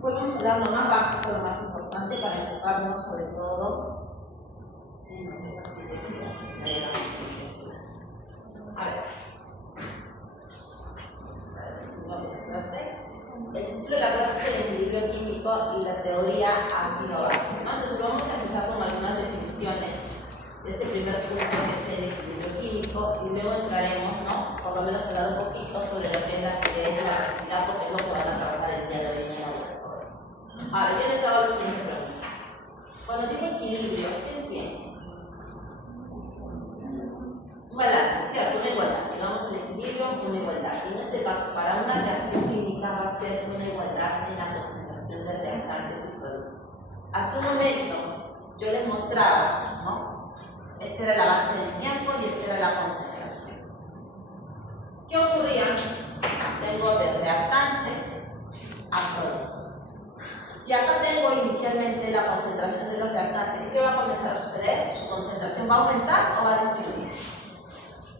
Podemos hablar lo más básico, lo más importante para enfocarnos sobre todo en lo que es así de a ver. El título de la clase es el equilibrio químico y la teoría ácido-base. Entonces vamos a empezar con algunas definiciones de este primer punto que es el equilibrio químico y luego entraremos, ¿no? Por lo menos hablar un poquito sobre lo que es la acidez y la basicidad, porque es lo que van a trabajar el día de hoy en el laboratorio. Ahora, yo les hago la siguiente pregunta. Cuando digo equilibrio, ¿qué entienden? Un balance, ¿cierto? Una igualdad. Digamos el equilibrio, una igualdad. Y en este caso, para una reacción química va a ser una igualdad en la concentración de reactantes y productos. Hace un momento yo les mostraba, ¿no? Esta era la base del tiempo y esta era la concentración. ¿Qué ocurría? Tengo de reactantes a productos. Si acá tengo inicialmente la concentración de los reactantes, ¿qué va a comenzar a suceder? ¿Su concentración va a aumentar o va a disminuir?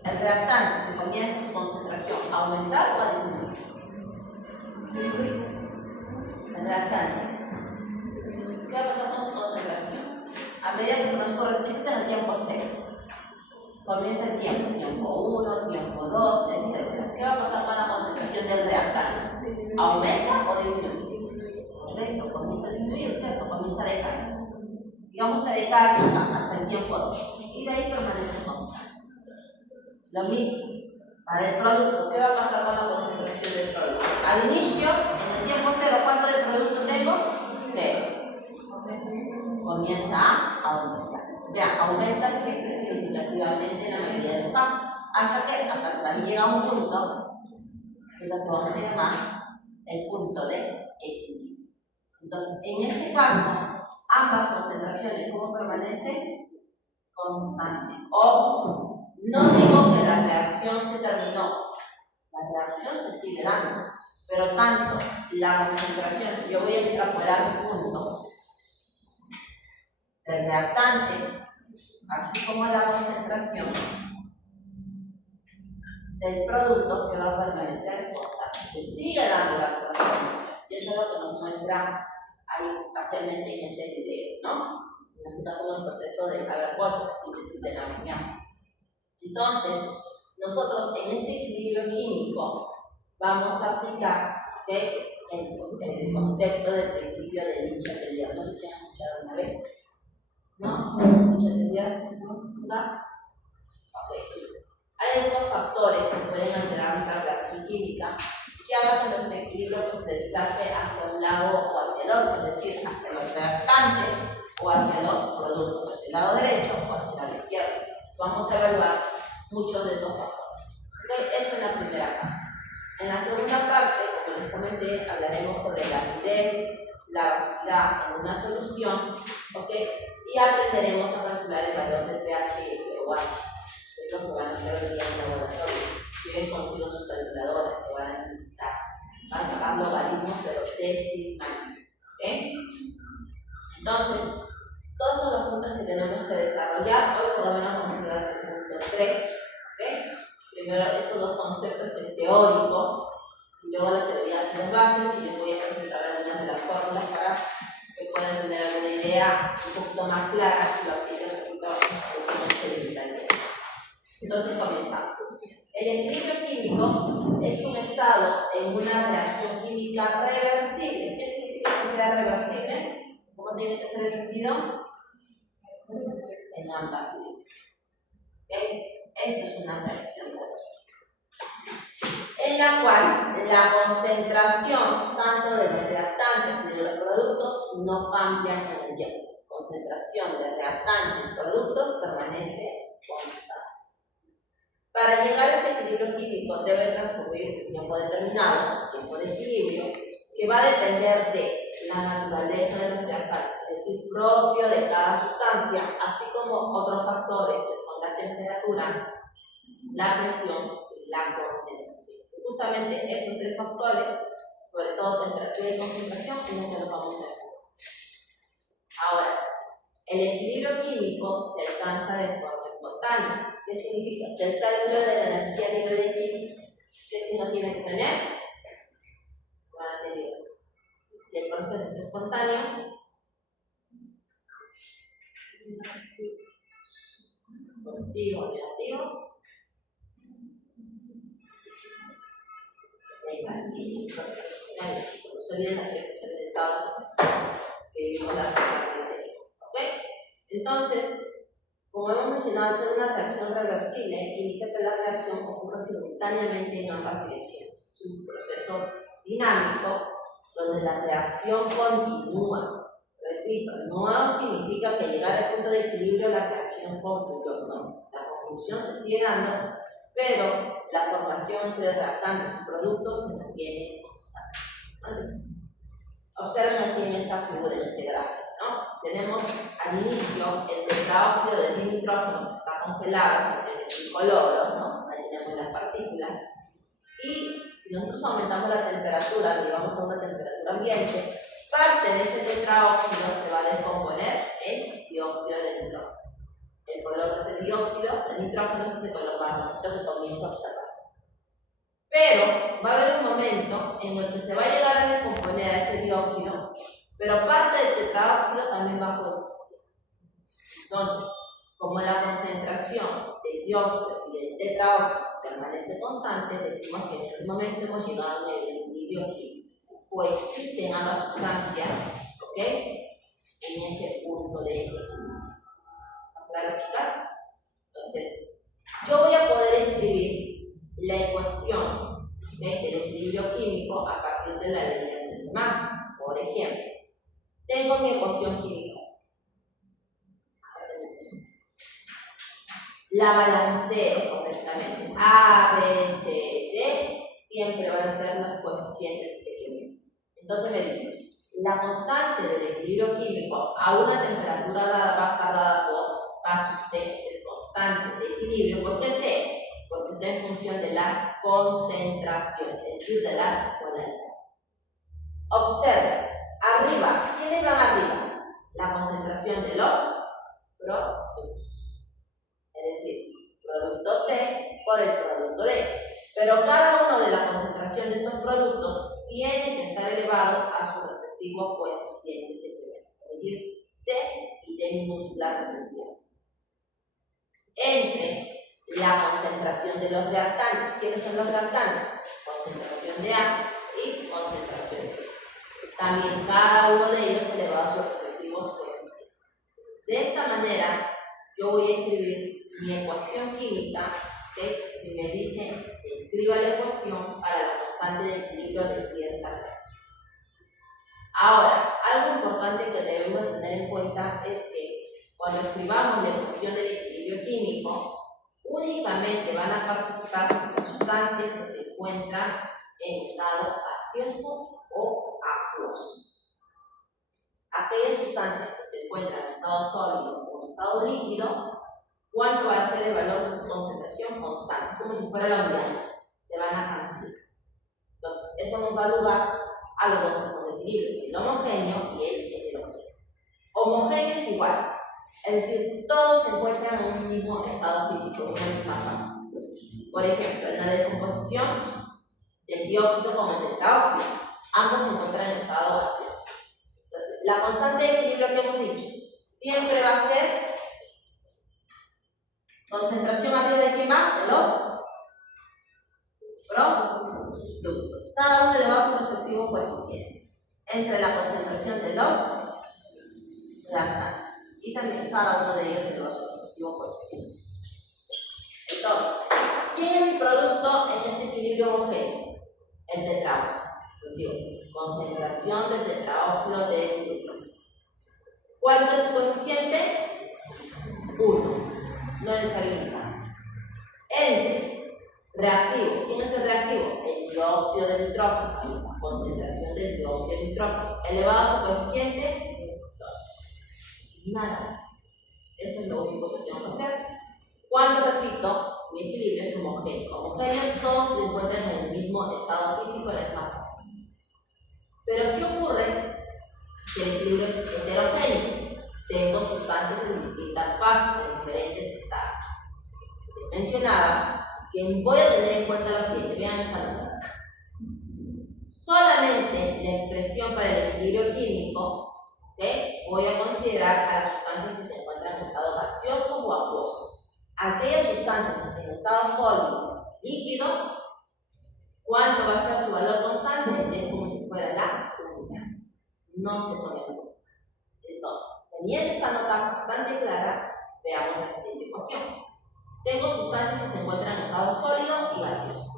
El reactante se comienza su concentración a aumentar o a disminuir. El reactante. ¿Qué va a pasar con su concentración? A medida que transcurre, este es en el tiempo cero. Comienza el tiempo 1, tiempo 2, etc. ¿Qué va a pasar con la concentración del reactante? ¿Aumenta o disminuye? Correcto, comienza a disminuir, ¿cierto? Comienza a decaer. Digamos que decae hasta el tiempo 2. Y de ahí permanece constante. Lo mismo, para el producto, ¿qué va a pasar con la concentración del producto? Al inicio, en el tiempo cero, ¿cuánto de producto tengo? 0. Comienza a aumentar. Vean, aumenta siempre significativamente en la mayoría de los casos. ¿Hasta qué? Hasta que también llega a un punto, que es lo que vamos a llamar el punto de equilibrio. Entonces, en este caso, ambas concentraciones, ¿cómo permanecen? Constantes. Ojo, no digo que la reacción se terminó, la reacción se sigue dando, pero tanto la concentración, si yo voy a extrapolar un punto del reactante, así como la concentración del producto, que va a permanecer constante, se sigue dando la transformación, y eso es lo que nos muestra ahí parcialmente en ese video, ¿no? En este caso, el proceso de Haber-Bosch, la síntesis de la amonía. Entonces, nosotros en este equilibrio químico vamos a aplicar el concepto del principio de Michel-Telier. No sé si han escuchado alguna vez. ¿No? Michel-Telier. ¿No? Ok. Hay algunos factores que pueden alterar nuestra reacción química que hagan que nuestro equilibrio pues, se desplace hacia un lado o hacia el otro, es decir, hacia los reactantes o hacia los productos, hacia el lado derecho o hacia el lado izquierdo. Vamos a evaluar muchos de esos factores. ¿Okay? Eso es la primera parte. En la segunda parte, como les comenté, hablaremos sobre la acidez, la basicidad en una solución, ¿okay? Y aprenderemos a calcular el valor del pH y el pH, que es lo que van a hacer hoy día en el laboratorio. Lleven consigo sus calculadoras que van a necesitar. Van a sacar logaritmos, pero decimales. ¿Okay? Entonces, todos son los puntos que tenemos que desarrollar. Hoy por lo menos vamos a llegar hasta el punto 3. ¿Okay? Primero estos dos conceptos que es teórico, y luego la teoría de las bases, y les voy a presentar algunas de las fórmulas para que puedan tener alguna idea un poquito más clara y lo apliquen un poquito experimentalmente. Entonces comenzamos. El equilibrio químico es un estado en una reacción química reversible. ¿Qué significa que sea reversible? ¿Cómo tiene que ser ese sentido? En ambas direcciones. ¿Okay? Esto es una reacción reversible, en la cual la concentración tanto de los reactantes y de los productos no cambia en el tiempo. Concentración de reactantes y productos permanece constante. Para llegar a este equilibrio químico debe transcurrir un tiempo determinado, tiempo de equilibrio, que va a depender de la naturaleza de los reactantes, es decir, propio de cada sustancia, así como otros factores que son la temperatura, la presión y la concentración. Y justamente esos tres factores, sobre todo temperatura y concentración, es lo que nos vamos a ver. Ahora, el equilibrio químico se alcanza de forma espontánea. ¿Qué significa? Que el cálculo de la energía libre de X, ¿qué signo tiene que tener? 100%. espontáneo. Positivo, negativo. Negativo. No se olviden las reacciones de estado que vimos la clase anterior. ¿Ok? Entonces, como hemos mencionado, al ser una reacción reversible, indica que la reacción ocurre simultáneamente en ambas direcciones. Es un proceso dinámico donde la reacción continúa. Repito, no significa que llegar al punto de equilibrio la reacción concluyó, no. La conclusión se sigue dando, pero la formación entre reactantes y productos se mantiene constante. Entonces, observen aquí en esta figura, en este gráfico, ¿no? Tenemos al inicio el tetraóxido de nitrógeno que está congelado, que es incoloro, ¿no? Ahí tenemos las partículas. Y si nosotros aumentamos la temperatura, llegamos a una temperatura ambiente, parte de ese tetraóxido se va a descomponer en dióxido de nitrógeno. El color de ese dióxido de nitrógeno es ese color marroncito que comienza a observar. Pero va a haber un momento en el que se va a llegar a descomponer a ese dióxido, pero parte del tetraóxido también va a coexistir. Entonces, como la concentración del dióxido y del tetraóxido permanece constante, decimos que en ese momento hemos llegado al equilibrio químico. Coexisten ambas sustancias, ¿ok? En ese punto de equilibrio. ¿Están claras, chicas? Entonces, yo voy a poder escribir la ecuación del equilibrio químico a partir de la alineación de masas. Por ejemplo, tengo mi ecuación química. La balanceo correctamente. A, B, C, D siempre van a ser los coeficientes de equilibrio. Entonces me dice, la constante del equilibrio químico a una temperatura dada va a estar dada por K sub C, es constante de equilibrio. ¿Por qué C? Porque está en función de las concentraciones, es decir, de las polaridades. Observa, arriba, ¿quiénes van arriba? La concentración de los productos. Es decir, producto C por el producto D. Pero cada uno de la concentración de estos productos tiene que estar elevado a su respectivo coeficiente de equilibrio. Es decir, C y D minúscula respectivamente. Entre la concentración de los reactantes. ¿Quiénes son los reactantes? Concentración de A y concentración de B. También cada uno de ellos elevado a sus respectivos coeficientes. De esta manera, yo voy a escribir mi ecuación química, que si me dicen escriba la ecuación para la constante de equilibrio de cierta reacción. Ahora, algo importante que debemos tener en cuenta es que cuando escribamos la ecuación del equilibrio químico, únicamente van a participar las sustancias que se encuentran en estado gaseoso o acuoso. Aquellas sustancias que se encuentran en estado sólido o en estado líquido, ¿cuánto va a ser el valor de su concentración? Constante, como si fuera la unidad. Se van a cancelar. Entonces, eso nos da lugar a los dos tipos de equilibrio, el homogéneo y el heterogéneo. Homogéneo es igual, es decir, todos se encuentran en un mismo estado físico, en una misma fase. Por ejemplo, en la descomposición del dióxido con el tetraóxido, ambos se encuentran en estado gaseoso. Entonces, la constante de equilibrio que hemos dicho siempre va a ser concentración arriba de quién va, de los productos. Cada uno elevado a su respectivo coeficiente. Entre la concentración de los reactantes. Y también cada uno de ellos elevado a su respectivo coeficiente. Entonces, ¿quién es mi producto en este equilibrio homogéneo? El tetraóxido. Concentración del tetraóxido de nitrógeno. ¿Cuánto es su coeficiente? 1. No es necesario. Entre reactivo. ¿Quién es el reactivo? El dióxido de nitrógeno. Ahí está, concentración del dióxido de nitrógeno. Elevado a su coeficiente, 2. Nada más. Eso es lo único que tengo que hacer. Cuando repito, mi equilibrio es homogéneo. Homogéneo, todos se encuentran en el mismo estado físico de la misma fase. Pero, ¿qué ocurre si el equilibrio es heterogéneo? Tengo sustancias en distintas fases, en diferentes estados. Les mencionaba que voy a tener en cuenta lo siguiente, vean esta nota. Solamente la expresión para el equilibrio químico, ¿okay? Voy a considerar a las sustancias que se encuentran en estado gaseoso o acuoso. Aquellas sustancias en estado sólido, líquido, ¿cuánto va a ser su valor constante? Es como si fuera la unidad. No se pone en cuenta. Entonces, teniendo esta nota bastante clara, veamos la siguiente ecuación. Tengo sustancias que se encuentran en estado sólido y gaseoso.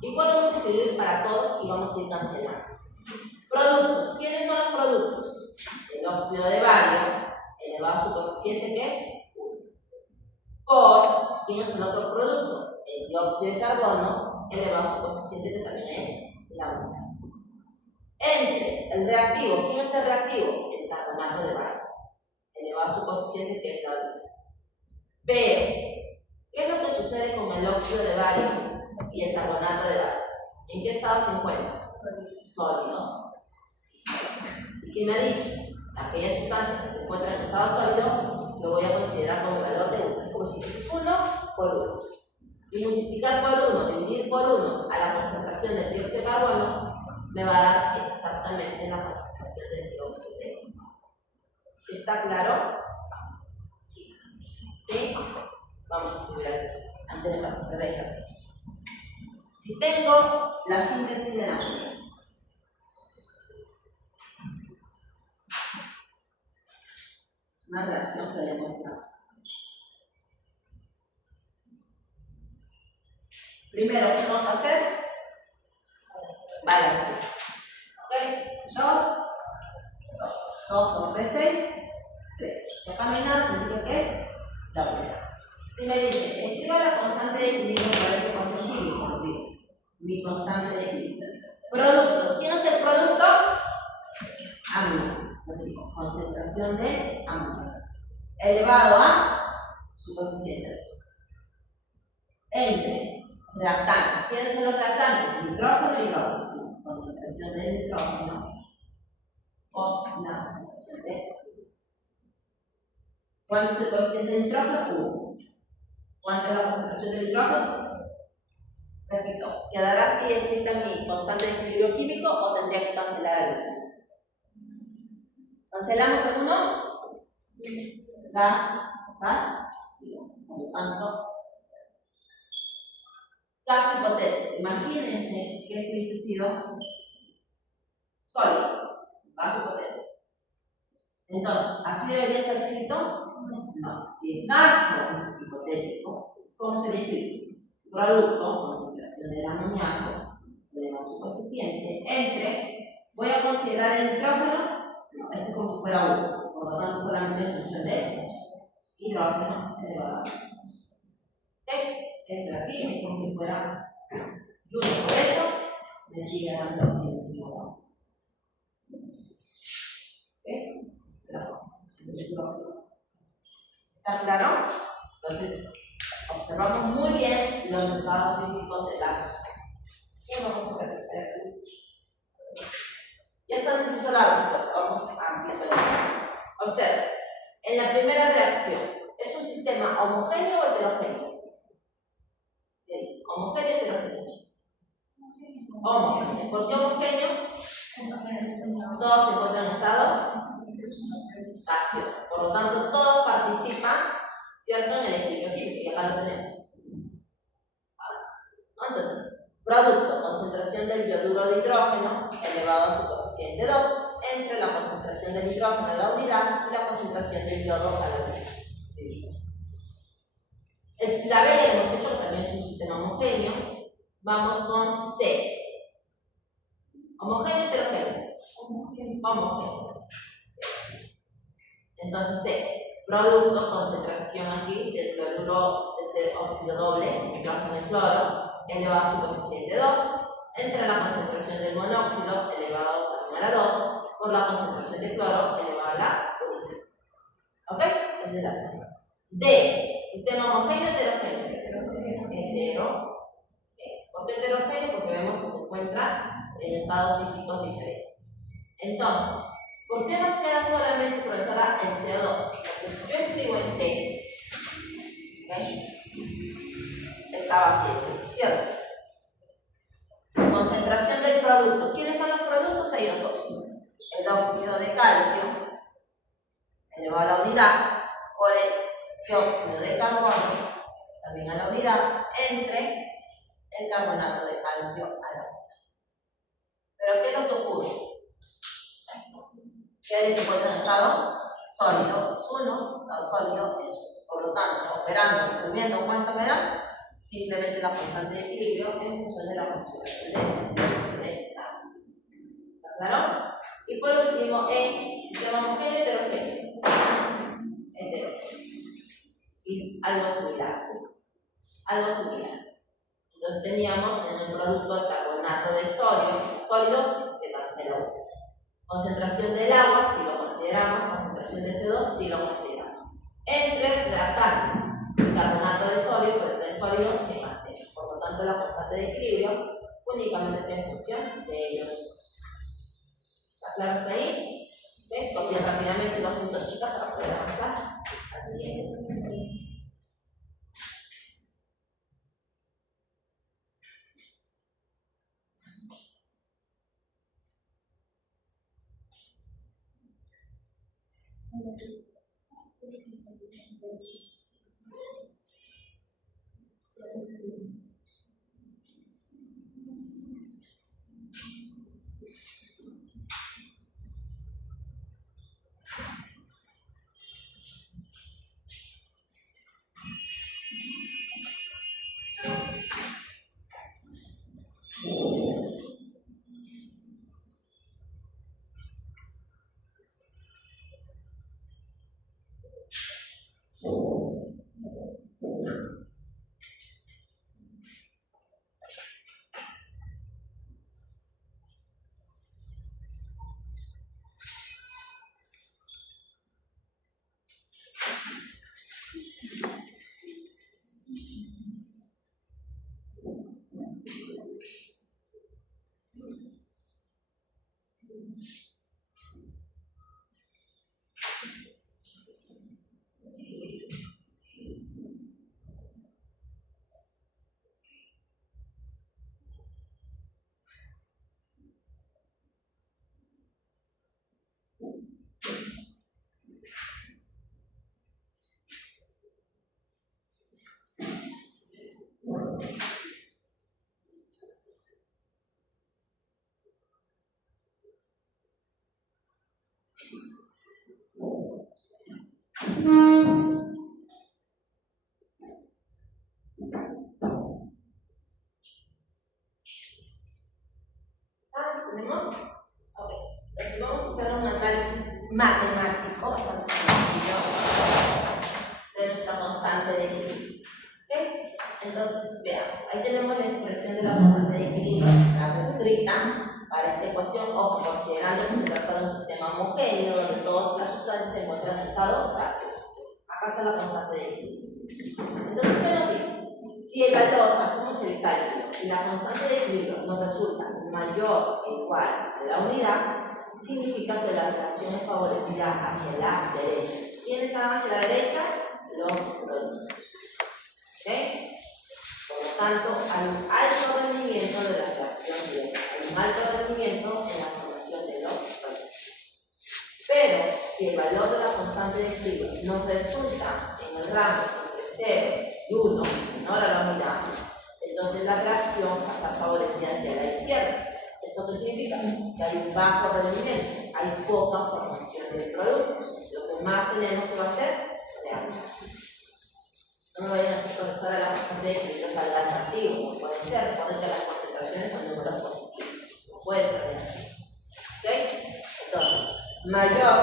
Igual vamos a escribir para todos y vamos a ir cancelando. Productos. ¿Quiénes son los productos? El óxido de bario elevado a su coeficiente, que es 1. Por, ¿quién es el otro producto? El dióxido de carbono elevado a su coeficiente, que también es la unidad. Entre el reactivo, ¿quién es el reactivo? El carbonato de bario elevado a su coeficiente, que es la unidad. Pero, ¿qué es lo que sucede con el óxido de bario y el carbonato de bario? ¿En qué estado se encuentra? Sólido. ¿Y qué me ha dicho? Aquellas sustancias que se encuentran en estado sólido lo voy a considerar como el valor de 1. Es como si fuese 1 por 1. Y multiplicar por 1, dividir por 1 a la concentración del dióxido de carbono me va a dar exactamente la concentración del dióxido de carbono. ¿Está claro? ¿Sí? Vamos a escribir aquí, antes de pasar a ejercicios. Si tengo la síntesis de la moneda, una reacción que le muestra. Primero, ¿qué vamos a hacer? Balance. ¿Ok? 2, 2 por 6, 3. Si ha caminado, significa que es la unidad. Si me dice, escriba la constante de equilibrio para esta ecuación química, os digo, mi constante de equilibrio. Productos. ¿Quién es el producto? Amonio. Os digo, concentración de amonio elevado a su coeficiente 2. Entre reactantes. ¿Quiénes son los reactantes? Nitrógeno y hidrógeno. Concentración de nitrógeno o la concentración de hidrógeno. ¿Cuánto es el coeficiente de nitrógeno? 1. ¿Cuánto es la concentración de hidrógeno? Repito, ¿quedará así escrita mi constante de equilibrio químico o tendría que cancelar algo? ¿Cancelamos alguno? Gas y gas. Por lo tanto, caso hipotético. Imagínense que este hubiese sido sólido. Caso hipotético. Entonces, ¿así debería estar escrito? No. Si en caso hipotético, ¿cómo sería escrito? Producto, concentración del amoníaco, elevado a su coeficiente, entre, voy a considerar el nitrógeno, no, este es como si fuera 1, por lo tanto solamente en función de hidrógeno elevado a 1. ¿Ok? Este de aquí es como si fuera 1, por eso me sigue dando el mismo. ¿Ok? ¿Está claro? Entonces, observamos muy bien los estados físicos de las sustancias. ¿Qué vamos a ver? Ya están incluso la respuesta, vamos a visualizar. Observen, en la primera reacción, ¿es un sistema homogéneo o heterogéneo? ¿Qué dice? ¿Homogéneo o heterogéneo? Homogéneo. ¿Por qué homogéneo? Todos se encuentran en estado gaseoso. Por lo tanto, todos participan, ¿cierto?, en el equilibrio químico. Y acá lo tenemos. Entonces, producto, concentración del bioduro de hidrógeno elevado a su coeficiente 2, entre la concentración del hidrógeno a la unidad y la concentración del yodo a la unidad. La B que hemos hecho también es un sistema homogéneo. Vamos con C. ¿Homogéneo o heterogéneo? Homogéneo. Entonces C. Producto, concentración aquí del cloruro, este óxido doble, hidrógeno y cloro, elevado a su coeficiente 2, entre la concentración del monóxido, elevado también a la 2, por la concentración de cloro, elevado a la unidad. ¿Ok? Es de la C. D. Sistema homogéneo o heterogéneo. Hetero. ¿Por qué heterogéneo? Porque vemos que se encuentra en estados físicos diferentes. Entonces, ¿por qué nos queda solamente, profesora, el CO2? Porque si yo escribo en C, ¿okay?, está vacío, ¿cierto? Concentración del producto. ¿Quiénes son los productos? hay dos óxidos. El óxido de calcio, elevado a la unidad, por el dióxido de carbono, también a la unidad, entre el carbonato de calcio a la unidad. Pero ¿qué es lo que ocurre? Que se encuentra en estado sólido, es 1, estado sólido es 1. Por lo tanto, operando, resolviendo, ¿cuánto me da? Simplemente la constante de equilibrio en función de la consideración de carbono. ¿Está claro? Y por último, en sistema homogéneo heterogéneo. Y algo similar. Entonces teníamos en el producto el carbonato de sodio, que es sólido, se cancela 1. Concentración del agua, si lo consideramos, concentración de CO2, si lo consideramos. Entre reactantes, el carbonato de sodio, por estar en sólido, se cancela. Por lo tanto, la constante de equilibrio únicamente está en función de ellos dos. ¿Está claro hasta ahí? ¿Okay? Copia rápidamente los puntos, chicas, para poder avanzar al siguiente. ¿Tenemos? Ok. Entonces vamos a hacer un análisis matemático bastante sencillo de nuestra constante de equilibrio. ¿Okay? Entonces, veamos. Ahí tenemos la expresión de la constante de equilibrio, la descrita para esta ecuación, o considerando que se trata de un sistema homogéneo donde todas las sustancias se encuentran en estado gaseoso. Acá está la constante de equilibrio. Entonces, ¿qué nos dice? Si el valor, hacemos el cálculo, y la constante de equilibrio nos resulta mayor o igual a la unidad, significa que la relación es favorecida hacia la derecha. ¿Quiénes están hacia la derecha? Los productos. ¿Okay? Por lo tanto, hay un alto rendimiento de la reacción directa, hay un alto rendimiento en la formación de los productos. Pero, si el valor de la constante de equilibrio nos resulta en el rango entre 0 y 1 menor a la unidad, entonces la reacción va a estar favorecida hacia la izquierda. ¿Eso qué significa? Que hay un bajo rendimiento, hay poca formación de productos. Lo que más tenemos que hacer es reacción. No me vayan a procesar a la constante de equilibrio salga atractivo, no puede ser, puede que las concentraciones son números positivos, no puede ser negativo. ¿Ok? Entonces, mayor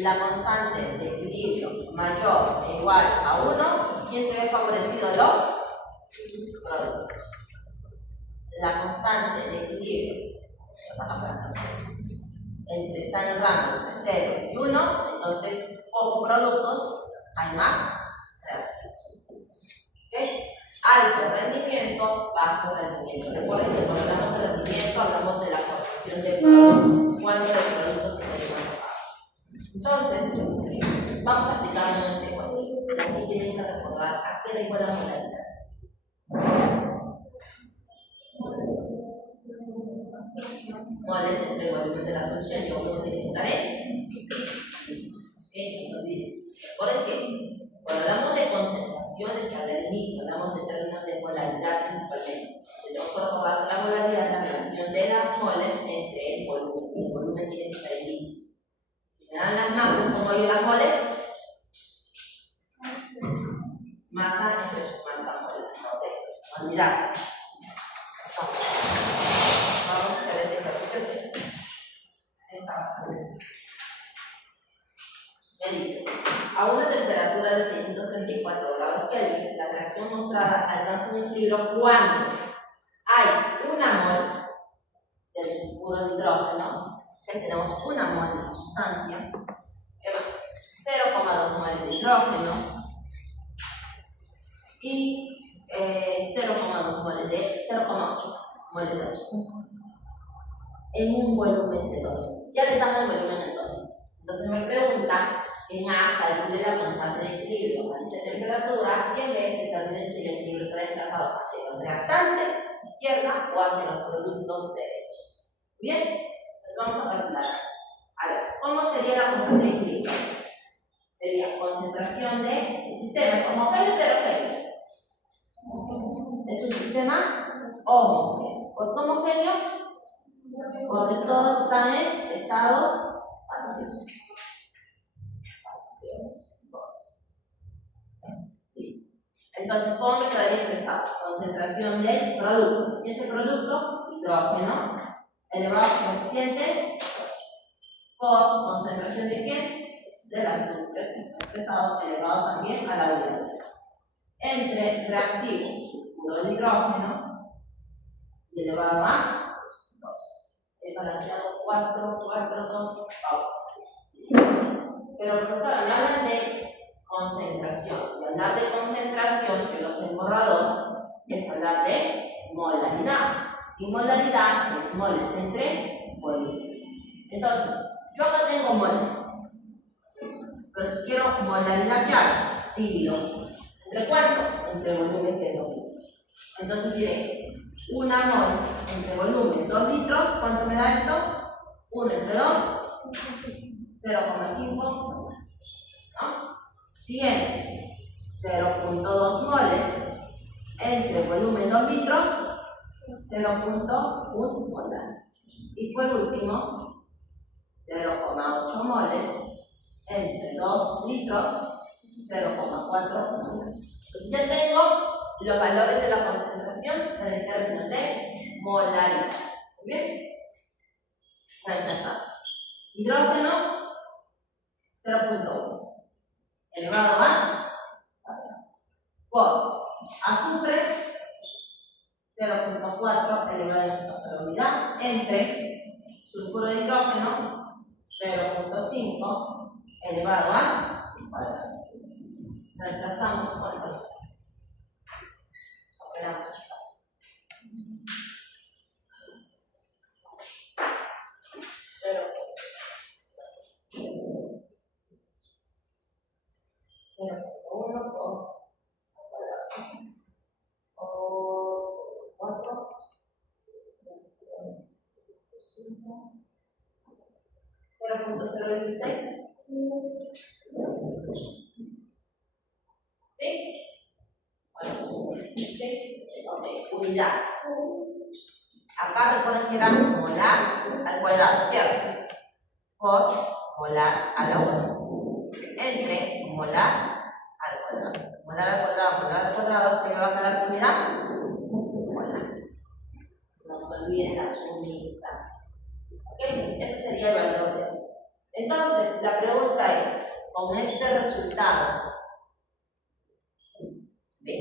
la constante de equilibrio mayor o igual a 1, ¿quién se ve favorecido? Los productos. La constante de equilibrio está en el rango entre 0 y 1, entonces pocos productos, hay más reactivos. ¿Okay? Alto rendimiento, bajo rendimiento. Recuerden que cuando hablamos de rendimiento hablamos de la formación de productos, cuántos de los productos se pueden manejar. Entonces, vamos a aplicar nuestra ecuación. Y aquí tienen que recordar a qué le igual la modalidad. moles entre el volumen de la solución y volumen tiene que estar en. Recuerden que cuando hablamos de concentraciones, al inicio hablamos de términos de polaridad principalmente. Tenemos que recordar la polaridad, la relación de las moles entre el volumen. El volumen tiene que estar en líquido. Si me dan las masas, ¿cómo hay las moles? Masa entre su masa molar. No olvidarse. Vamos a hacer este ejercicio que está bastante sencillo. Me dice, a una temperatura de 634 grados Kelvin, la reacción mostrada alcanza un equilibrio cuando hay una mol del sulfuro de hidrógeno, que tenemos una mol de esa sustancia, ¿qué más? 0,2 moles de hidrógeno y 0,8 moles de azúcar en un volumen de 2. Ya les damos el volumen de 2. Entonces me preguntan en A, calcule la constante de equilibrio a dicha temperatura, y en B, determinen si el equilibrio será desplazado hacia los reactantes izquierda o hacia los productos derecha. Bien, entonces vamos a calcular. A ver, ¿cómo sería la constante de equilibrio? Sería concentración de sistema, ¿es homogéneo o heterogéneo? Es un sistema homogéneo. ¿Por qué homogéneo? Porque todos están en estados gaseosos. Listo. Entonces, ¿cómo me quedaría expresado? Concentración del producto. ¿Y ese producto? Hidrógeno elevado a coeficiente 2. Por concentración de ¿qué? Del azufre expresado elevado también a la unidad de fase. Entre reactivos, sulfuro de hidrógeno y elevado a 2. He balanceado 4, 2, pero profesora, me hablan de concentración. Y hablar de concentración, que lo sé en borrador, es hablar de molaridad. Y molaridad es moles entre volumen. Entonces, yo acá tengo moles. Pero si quiero molaridad, ¿qué hago? Divido. ¿Entre cuánto? Entre volumen, que es 2 litros. Entonces diré, una mol entre volumen 2 litros, ¿cuánto me da esto? 1 entre 2, 0,5, ¿no? Siguiente, 0,2 moles entre volumen 2 litros, 0,1 molar. Y por último, 0,8 moles entre 2 litros, 0,4 molar. Entonces ya tengo los valores de la concentración en términos de molaridad. ¿Muy bien? Reemplazamos. Hidrógeno, 0,1 elevado a por azufre, 0,4 elevado a su sola unidad, entre sulfuro de hidrógeno, 0,5 elevado a cuadrado. Reemplazamos cuántos. Operamos, chicas. 0,1 por cuadrado. Por 4. 0,016. ¿Sí? Bueno, ¿sí? Ok, unidad. Acá recuerden que era molar al cuadrado, ¿cierto? Por molar a la 1. Entre molar al cuadrado. Molar al cuadrado, ¿qué me va a quedar de unidad? Molar. No se olviden las unidades. ¿Ok? Este sería el valor de. Entonces, la pregunta es, con este resultado, ¿ve?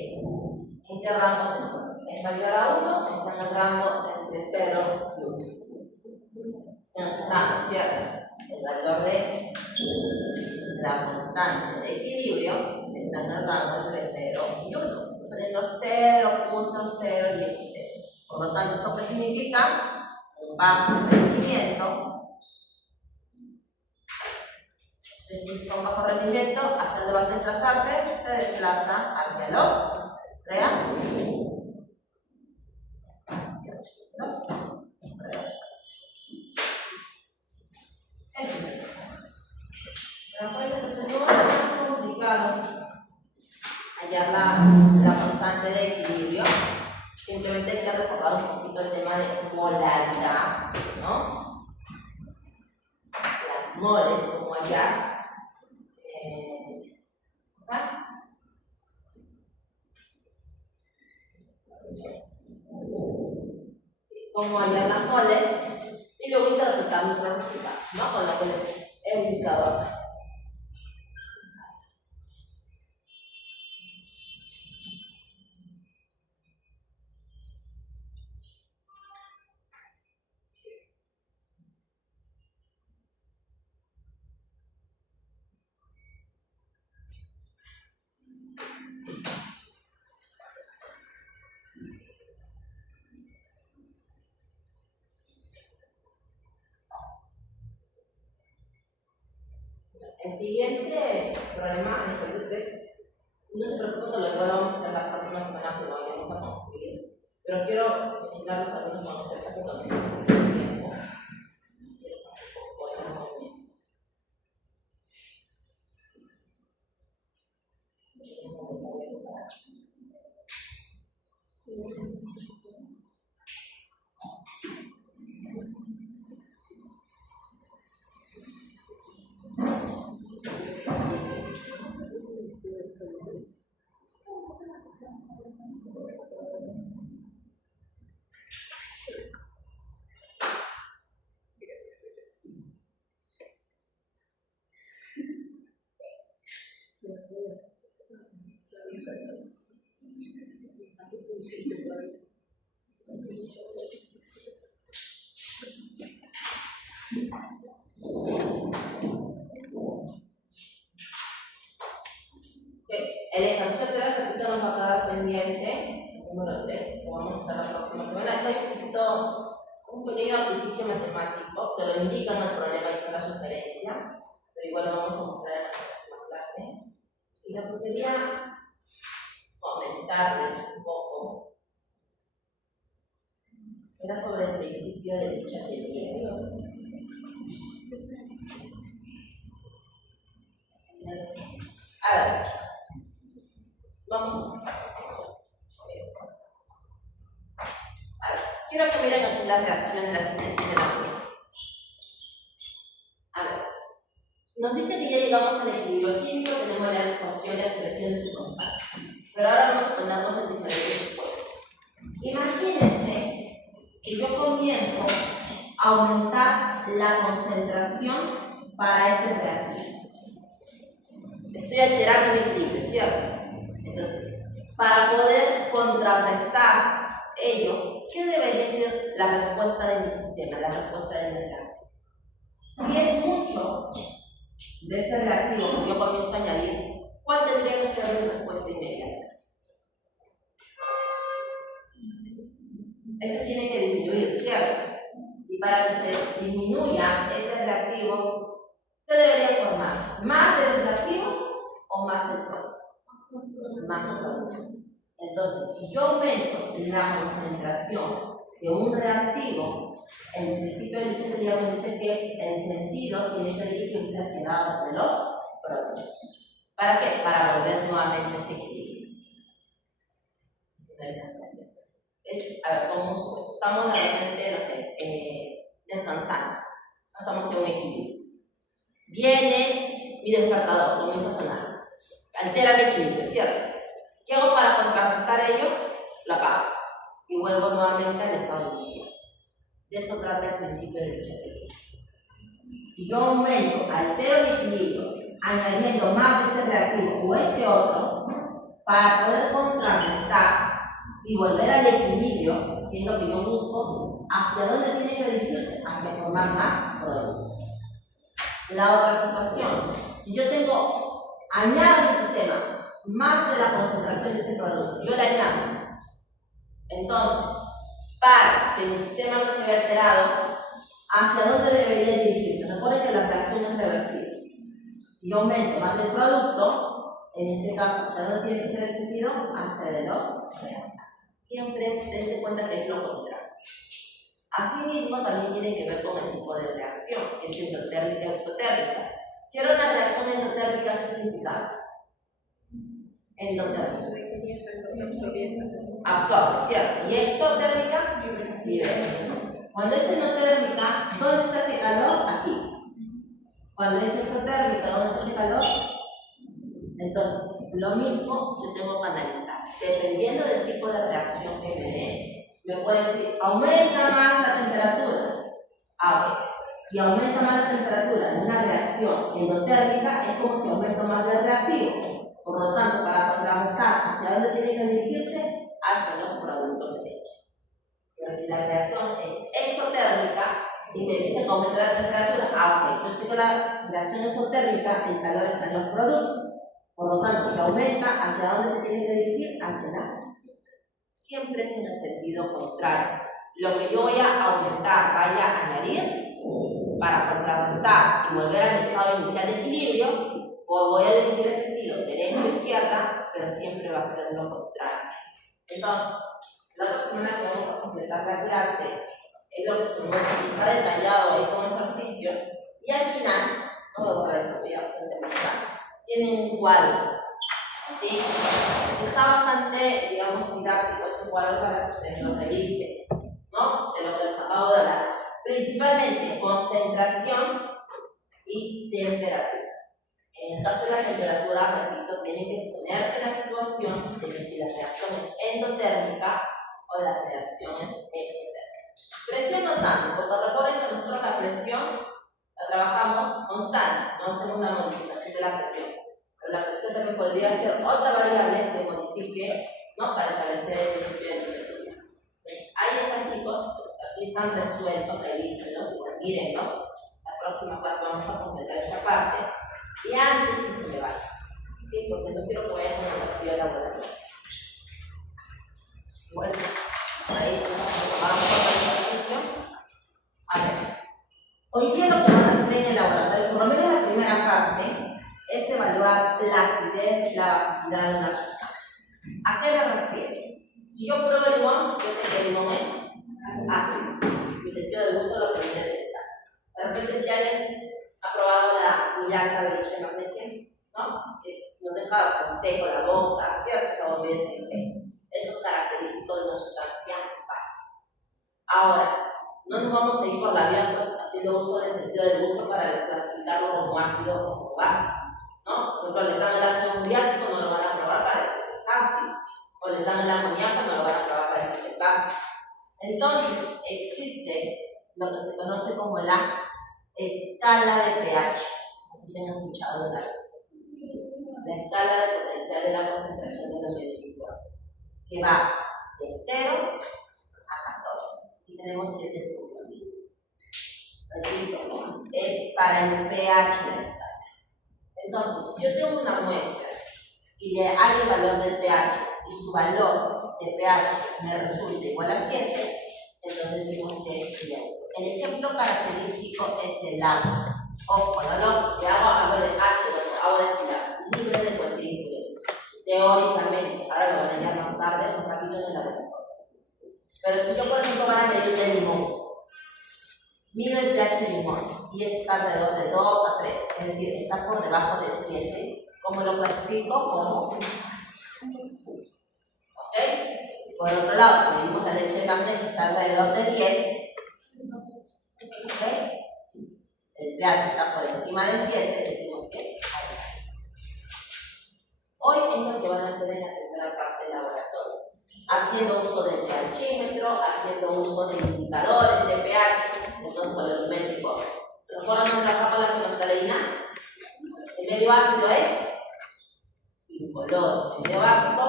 ¿En qué rango se encuentra? ¿Es mayor a 1? Está en el rango entre 0 y 1. Se nos rango, ¿cierto? El valor de la constante de equilibrio está en el rango entre 0 y 1. Está saliendo 0.016. Por lo tanto, ¿esto qué significa? Un bajo rendimiento. ¿Qué significa un bajo rendimiento? ¿Hacia dónde va a desplazarse? Se desplaza hacia los reactantes. Simplemente hay que recordar un poquito el tema de molaridad, ¿no? Las moles, como allá. Cómo hallar las moles y luego interpretar nuestros resultados, ¿no? Con lo que les he indicado acá. El siguiente problema, después de eso, no se preocupen que lo vamos a hacer la próxima semana que lo vayamos a concluir, pero quiero mencionarles algunos conceptos que no tenemos tiempo. El ejercicio de la repito nos va a quedar pendiente, número 3, que vamos a hacer la próxima semana. Estoy un pequeño artificio matemático que lo indica en el problema y es una sugerencia, pero igual lo vamos a mostrar en la próxima clase. Y lo que quería comentarles un poco era sobre el principio de dicha teoría. A ver, vamos a empezar. Quiero que miren aquí la reacción en la síntesis de la comida. A ver, nos dice que ya llegamos al equilibrio químico, tenemos la ecuación y la expresión de su constante. Pero ahora vamos a ponernos en diferentes supuestos. Imagínense que yo comienzo a aumentar la concentración para este reactivo. Estoy alterando el equilibrio, ¿cierto? Entonces, para poder contrarrestar ello, ¿qué debería ser la respuesta de mi sistema, la respuesta de mi reacción? Si es mucho de este reactivo que yo comienzo a añadir, ¿cuál tendría que ser mi respuesta inmediata? Este tiene que disminuir, ¿cierto? Y para que se disminuya ese reactivo, ¿qué debería formarse? ¿Más del reactivo o más del producto? Más producto. Entonces, si yo aumento la concentración de un reactivo, el principio del dicho Diego dice que el sentido tiene que dirigirse hacia el lado de los productos. ¿Para qué? Para volver nuevamente ese equilibrio. A ver, como estamos de repente, no sé, descansando, no estamos en un equilibrio. Viene mi despertador, comienza a sonar, altera mi equilibrio, ¿cierto? ¿Qué hago para contrarrestar ello? Lo apago y vuelvo nuevamente al estado inicial. De eso trata el principio del dicho equilibrio. Si yo aumento, altero mi equilibrio, añadiendo más de este reactivo o este otro, para poder contrarrestar y volver al equilibrio, que es lo que yo busco, ¿hacia dónde tiene que dirigirse? Hacia formar más productos. La otra situación, si yo añado a mi sistema más de la concentración de este producto, yo le añado. Entonces, para que mi sistema no se vea alterado, ¿hacia dónde debería dirigirse? Recuerden que la reacción es reversible. Si yo aumento más del producto, en este caso, ¿hacia dónde tiene que ser el sentido? Hacia de los reactantes. Siempre dense cuenta que es lo contrario. Asimismo, también tiene que ver con el tipo de reacción, si es endotérmica o exotérmica. Si era una reacción endotérmica, ¿qué significa? endotérmica. Absorbe, ¿cierto? Y exotérmica, libera. Cuando es endotérmica, ¿dónde está ese calor? Aquí. Cuando es exotérmica, ¿dónde está ese calor? Entonces, lo mismo yo tengo que analizar. Dependiendo del tipo de reacción que me dé, me puede decir, aumenta más la temperatura. Si aumenta más la temperatura en una reacción endotérmica, es como si aumenta más el reactivo. Por lo tanto, para contrarrestar, ¿hacia dónde tiene que dirigirse? Hacia los productos de leche. Pero si la reacción es exotérmica y me dice que aumenta la temperatura, yo sé que la reacción exotérmica, el calor está en los productos. Por lo tanto, si aumenta, ¿hacia dónde se tiene que dirigir? Hacia el agua. Siempre es en el sentido contrario. Lo que yo voy a aumentar, vaya a añadir para contrarrestar y volver a mi estado inicial de equilibrio, o voy a dirigir el sentido derecha o izquierda, pero siempre va a ser lo contrario. Entonces, la otra semana que vamos a completar la clase es lo que se muestra y está detallado ahí con ejercicios, y al final, no voy a borrar esto, voy a mostrar, tienen un cuadro, ¿sí? Está bastante, digamos, didáctico ese cuadro para que ustedes lo revisen, ¿no? De lo que les acabo de hablar. Principalmente concentración y temperatura. En el caso de la temperatura, repito, tienen que ponerse en la situación de que si la reacción es endotérmica o la reacción es exotérmica. Presión no tanto, porque recuerden que nosotros la presión la trabajamos constante, no hacemos una modificación de la presión. Pero la presión también podría ser otra variable que modifique, ¿no? Para establecer el principio de temperatura. Ahí están, chicos, así están resueltos, revísenlos, miren, ¿no? La próxima clase vamos a completar esta parte. Y antes que se me vaya, ¿sí? Porque no quiero que vayan con el vacío laboratorio. Bueno, ahí vamos a el ejercicio. A ver, hoy día lo que van a hacer en el laboratorio, por lo menos la primera parte, es evaluar la acidez, la basicidad de una sustancia. ¿A qué me refiero? Si yo pruebo el limón, yo sé que el limón es ácido. Mi sentido de gusto lo permite detectar. De repente, si alguien ha probado la milagro de leche de magnesia, ¿no? Nos deja seco la boca, ¿cierto? Eso es característico de una sustancia básica. Ahora, no nos vamos a ir por la vía pues, haciendo uso del sentido del gusto para clasificarlo como ácido o como básico, ¿no? Por ejemplo, les dan el ácido muriático, no lo van a probar para decir que es ácido, o les dan el amoníaco, no lo van a probar para decir que es básico. Entonces, existe lo que se conoce como la escala de pH. No sé si han escuchado alguna vez. La escala de potencial de la concentración de los iones hidrógeno, que va de 0 a 14. Y tenemos 7 puntos. Repito, es para el pH la escala. Entonces, si yo tengo una muestra y le hay el valor del pH y su valor de pH me resulta igual a 7, entonces decimos que es neutro. El ejemplo característico es el agua. Ojo, no, de agua de H2, agua destilada, libre de cualquier impureza. Teóricamente, ahora lo van a hallar más tarde, un ratito en el laboratorio. Pero si yo, por ejemplo, van a medir el limón, mido el pH del limón y está alrededor de 2 a 3, es decir, está por debajo de 7, ¿cómo lo clasifico? Como ¿ok? Por otro lado, medimos la leche de magnesio, está alrededor de 10, ¿ok? El pH está por encima de 7, decimos que es alto. Hoy es lo que van a hacer en la primera parte del laboratorio, haciendo uso del pHímetro, haciendo uso de indicadores de pH, entonces colorimétricos. ¿Recuerdan dónde trabajamos la fenolftaleína? El medio ácido es incoloro, el medio básico,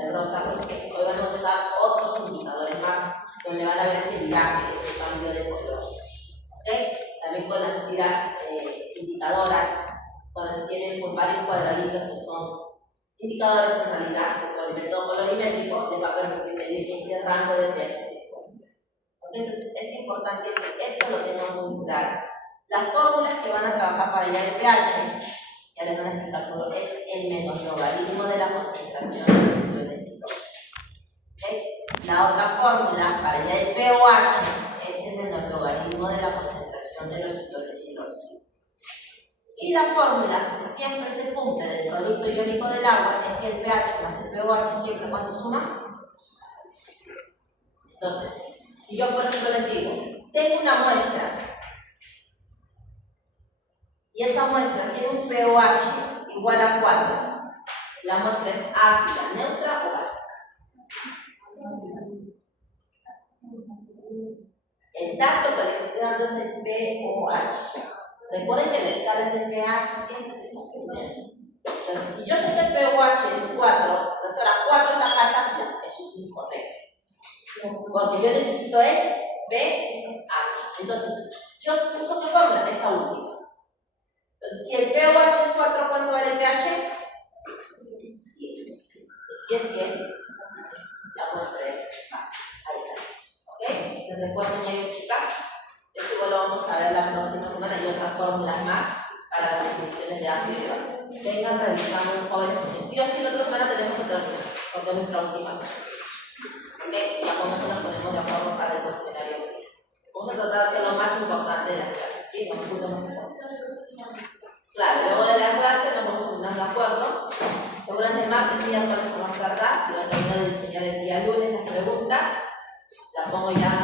el rosa rosé. Hoy vamos a usar otros indicadores más, donde van a ver ese viraje, ese cambio de color. ¿Okay? También con las tiras indicadoras, cuando tienen pues, varios cuadraditos que son indicadores en realidad, con el método colorimétrico les va a permitir medir en qué rango de pH se encuentra. Entonces es importante que esto lo tengan muy claro. Las fórmulas que van a trabajar para hallar el pH, ya les van a explicar solo, es el menos logaritmo de la concentración de los iones hidrógeno. ¿Okay? La otra fórmula para hallar el pOH es el menos logaritmo de la concentración de los iones hidrógeno. Y la fórmula que siempre se cumple del producto iónico del agua es que el pH más el pOH siempre, ¿cuánto suma? Entonces, si yo por ejemplo les digo, tengo una muestra y esa muestra tiene un pOH igual a 4, la muestra es ácida, neutra o básica. El dato que les estoy dando es el pOH. Recuerden que la escala es del pH, siempre se cumple. Entonces, si yo sé que el pOH es 4, profesora, 4 es acá es ácida, eso es incorrecto. Porque yo necesito el pH. Entonces, yo uso qué fórmula, esta última. Entonces, si el pOH es 4, ¿cuánto vale el pH? 10. Si es 10, la muestra es básica. Ahí está. ¿Ok? ¿Se recuerdan ello, chicas? Esto igual lo vamos a ver la próxima semana y otras fórmulas más para las definiciones de ácido y base. Vengan revisando, jóvenes, porque sí o sí la otra semana tenemos que terminar, porque es nuestra última. ¿Ok? Ya con eso nos ponemos de acuerdo para el cuestionario. Vamos a tratar de hacer lo más importante de las clases, ¿sí? Los puntos más importantes. Claro, luego de la clase nos vamos a poner de acuerdo. Durante el martes, miércoles o más tardar, yo voy a terminar de enseñar el día lunes las preguntas. Las pongo ya